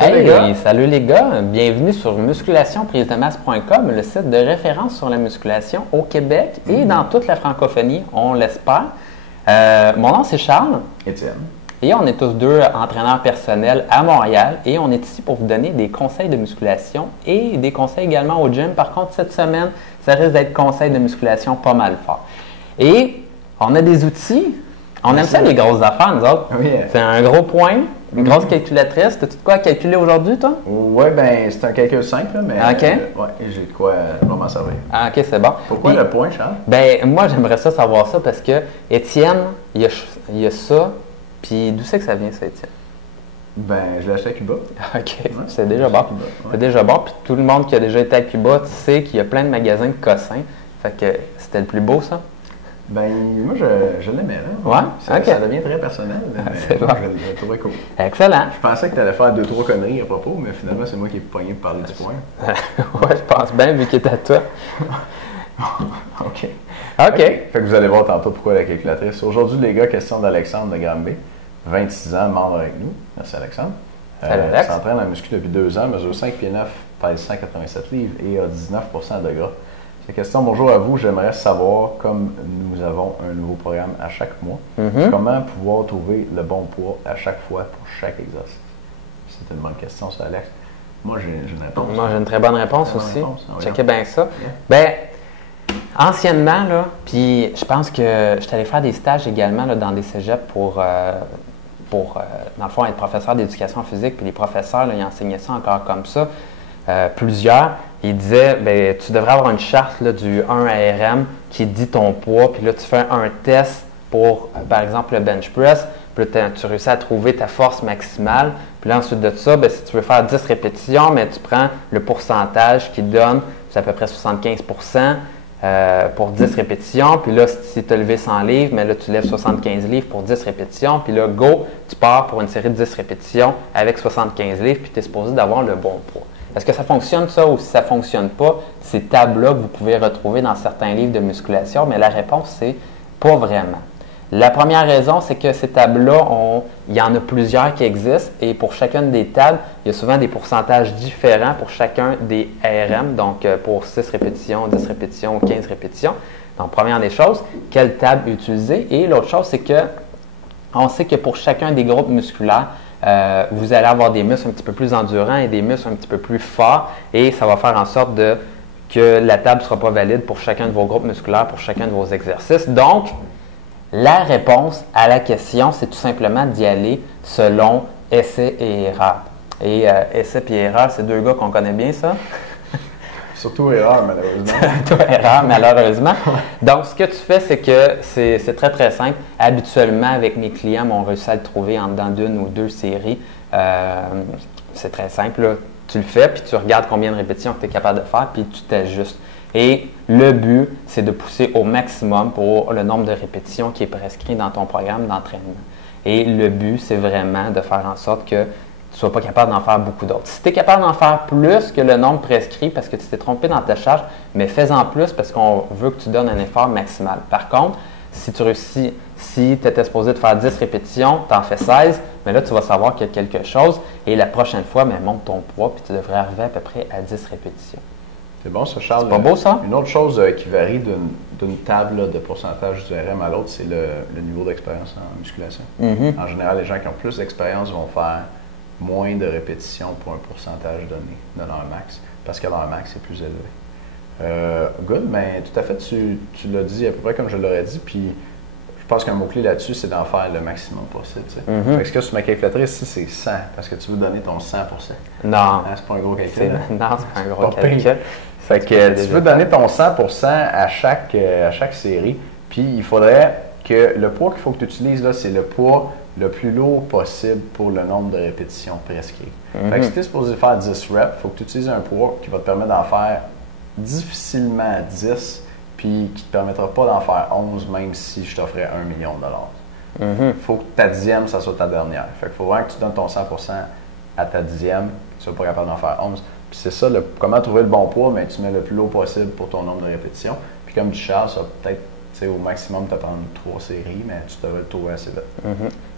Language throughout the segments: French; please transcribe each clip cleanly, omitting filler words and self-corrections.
Salut, Hey, salut les gars, bienvenue sur musculationprisemasse.com, le site de référence sur la musculation au Québec et dans toute la francophonie, on l'espère. Mon nom c'est Charles. Étienne. Et on est tous deux entraîneurs personnels à Montréal et on est ici pour vous donner des conseils de musculation et des conseils également au gym. Par contre, cette semaine, ça risque d'être conseils de musculation pas mal fort. Et on a des outils. On aime ça les grosses affaires, nous autres. Oui. C'est un gros point, une grosse calculatrice. T'as-tu de quoi à calculer aujourd'hui, toi? Oui, ben c'est un calcul simple, là, mais OK. J'ai de quoi vraiment servir. Ah, OK, c'est bon. Pourquoi Puis, le point, Charles? Ben, moi, j'aimerais ça savoir ça parce que Étienne, il y a ça. Puis d'où c'est que ça vient, ça, Étienne? Ben, je l'ai acheté à Cuba. OK, c'est déjà bon. Cuba, ouais. C'est déjà bon. Puis tout le monde qui a déjà été à Cuba, tu sais qu'il y a plein de magasins de cossins. Fait que c'était le plus beau, ça? Ben, moi, je l'aimais, là. Ouais? Ça, OK. ça devient très personnel, mais C'est bon. je le trouvais cool. Excellent. Je pensais que tu allais faire 2-3 conneries à propos, mais finalement, c'est moi qui ai pogné pour parler du point. Ouais, je pense bien, vu qu'il est à toi. OK. OK. Fait que vous allez voir tantôt pourquoi la calculatrice. Aujourd'hui, les gars, question d'Alexandre de Granby. 26 ans, membre avec nous. Merci, Alexandre. Salut, Alex. S'entraîne en muscu depuis 2 ans, mesure 5 pieds 9, pèse 187 livres et a 19% de gras. Cette question, bonjour à vous. J'aimerais savoir, comme nous avons un nouveau programme à chaque mois, comment pouvoir trouver le bon poids à chaque fois pour chaque exercice? C'est une bonne question, ça, Alex. Moi, j'ai une réponse. Moi, j'ai une très bonne réponse Très bonne aussi. réponse, ah oui. Checkez bien ça. Yeah. Ben, anciennement, là, puis je pense que je suis allé faire des stages également là, dans des cégeps pour dans le fond, être professeur d'éducation physique. Puis les professeurs, là, ils enseignaient ça encore comme ça. Plusieurs, ils disaient, ben, tu devrais avoir une charte là, du 1 ARM qui dit ton poids. Puis là, tu fais un test pour, par exemple, le bench press. Puis là, tu réussis à trouver ta force maximale. Puis là, ensuite de ça, ben, si tu veux faire 10 répétitions, mais tu prends le pourcentage qui donne, c'est à peu près 75% pour 10 répétitions. Puis là, si tu as levé 100 livres, mais là, tu lèves 75 livres pour 10 répétitions. Puis là, go, tu pars pour une série de 10 répétitions avec 75 livres, puis tu es supposé d'avoir le bon poids. Est-ce que ça fonctionne ça ou si ça ne fonctionne pas, ces tables-là que vous pouvez retrouver dans certains livres de musculation, mais la réponse, c'est pas vraiment. La première raison, c'est que ces tables-là, il y en a plusieurs qui existent et pour chacune des tables, il y a souvent des pourcentages différents pour chacun des ARM, donc pour 6 répétitions, 10 répétitions, 15 répétitions. Donc, première des choses, quelle table utiliser? Et l'autre chose, c'est que on sait que pour chacun des groupes musculaires, vous allez avoir des muscles un petit peu plus endurants et des muscles un petit peu plus forts et ça va faire en sorte que la table ne sera pas valide pour chacun de vos groupes musculaires, pour chacun de vos exercices. Donc, la réponse à la question, c'est tout simplement d'y aller selon essai et erreur. Et essai et erreur, c'est deux gars qu'on connaît bien, ça? Surtout erreur, malheureusement. Surtout erreur, malheureusement. Donc, ce que tu fais, c'est que c'est très, très simple. Habituellement, avec mes clients, on réussit à le trouver en dedans d'une ou deux séries. C'est très simple, là. Tu le fais, puis tu regardes combien de répétitions que tu es capable de faire, puis tu t'ajustes. Et le but, c'est de pousser au maximum pour le nombre de répétitions qui est prescrit dans ton programme d'entraînement. Et le but, c'est vraiment de faire en sorte que tu ne sois pas capable d'en faire beaucoup d'autres. Si tu es capable d'en faire plus que le nombre prescrit parce que tu t'es trompé dans ta charge, mais fais-en plus parce qu'on veut que tu donnes un effort maximal. Par contre, si tu réussis, si tu étais supposé de faire 10 répétitions, tu en fais 16, mais là, tu vas savoir qu'il y a quelque chose et la prochaine fois, monte ton poids puis tu devrais arriver à peu près à 10 répétitions. C'est bon, ça, Charles. C'est pas beau, ça? Une autre chose qui varie d'une table là, de pourcentage du RM à l'autre, c'est le niveau d'expérience en musculation. En général, les gens qui ont plus d'expérience vont faire moins de répétitions pour un pourcentage donné de leur max, parce que leur max est plus élevé. Good, mais tout à fait, tu l'as dit à peu près comme je l'aurais dit, puis je pense qu'un mot-clé là-dessus, c'est d'en faire le maximum possible. Fait que ce que sur ma calculatrice, ici, c'est 100, parce que tu veux donner ton 100%. Non. Hein, c'est pas un gros calcul. Non, c'est pas un gros Pas calcul. pire. Fait que tu veux donner ton 100% à chaque série, puis il faudrait que le poids qu'il faut que tu utilises, là, c'est le poids le plus lourd possible pour le nombre de répétitions prescrites. Fait que si tu es supposé faire 10 reps, il faut que tu utilises un poids qui va te permettre d'en faire difficilement 10, puis qui ne te permettra pas d'en faire 11, même si je t'offrais $1 million. Il faut que ta dixième, ça soit ta dernière. Fait qu'il faut vraiment que tu donnes ton 100% à ta dixième, que tu ne sois pas capable d'en faire 11. Puis c'est ça, comment trouver le bon poids, mais tu mets le plus lourd possible pour ton nombre de répétitions. Puis comme dit Charles, ça va peut-être Au maximum, tu vas prendre 3 séries, mais tu devrais le trouver assez vite.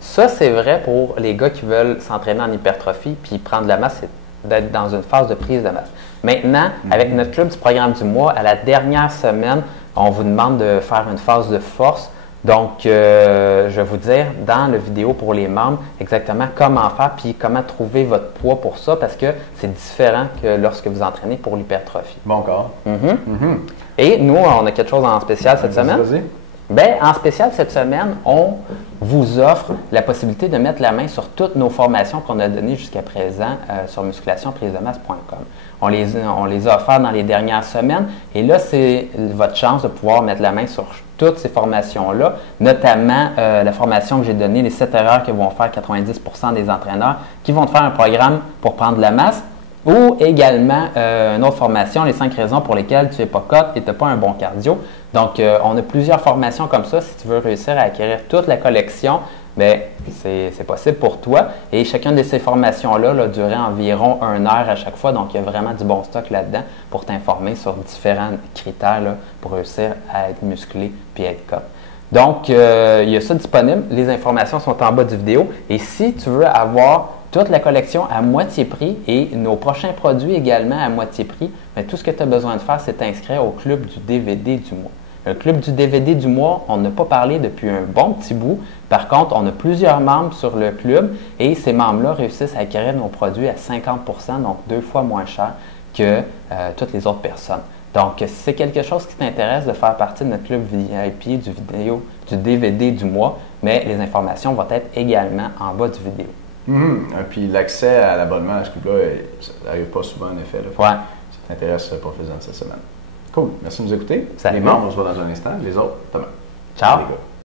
Ça, c'est vrai pour les gars qui veulent s'entraîner en hypertrophie puis prendre de la masse, c'est d'être dans une phase de prise de masse. Maintenant, avec notre club du programme du mois, à la dernière semaine, on vous demande de faire une phase de force. Donc, je vais vous dire dans la vidéo pour les membres exactement comment faire puis comment trouver votre poids pour ça parce que c'est différent que lorsque vous entraînez pour l'hypertrophie. Bon corps. Et nous, on a quelque chose en spécial cette semaine. Vas-y. Bien, en spécial cette semaine, on vous offre la possibilité de mettre la main sur toutes nos formations qu'on a données jusqu'à présent sur musculationprisemasse.com. On les a offertes dans les dernières semaines et là, c'est votre chance de pouvoir mettre la main sur toutes ces formations-là, notamment la formation que j'ai donnée, les 7 erreurs que vont faire 90% des entraîneurs qui vont te faire un programme pour prendre de la masse ou également une autre formation, les 5 raisons pour lesquelles tu n'es pas cote et tu n'as pas un bon cardio. Donc, on a plusieurs formations comme ça. Si tu veux réussir à acquérir toute la collection, bien, c'est possible pour toi. Et chacune de ces formations-là là, durait environ 1 heure à chaque fois. Donc, il y a vraiment du bon stock là-dedans pour t'informer sur différents critères là, pour réussir à être musclé puis être cote. Donc, il y a ça disponible. Les informations sont en bas du vidéo. Et si tu veux avoir toute la collection à moitié prix et nos prochains produits également à moitié prix, bien, tout ce que tu as besoin de faire, c'est t'inscrire au club du DVD du mois. Le club du DVD du mois, on n'a pas parlé depuis un bon petit bout. Par contre, on a plusieurs membres sur le club et ces membres-là réussissent à acquérir nos produits à 50%, donc 2 fois moins cher que toutes les autres personnes. Donc, si c'est quelque chose qui t'intéresse de faire partie de notre club VIP du DVD du mois, mais les informations vont être également en bas du vidéo. Puis l'accès à l'abonnement à ce club-là, ça n'arrive pas souvent en effet. Là. Ouais. Ça t'intéresse, profite-en de cette semaine. Cool. Merci de nous écouter. Salut. Les membres, on se voit dans un instant. Les autres, demain. Ciao. Les gars.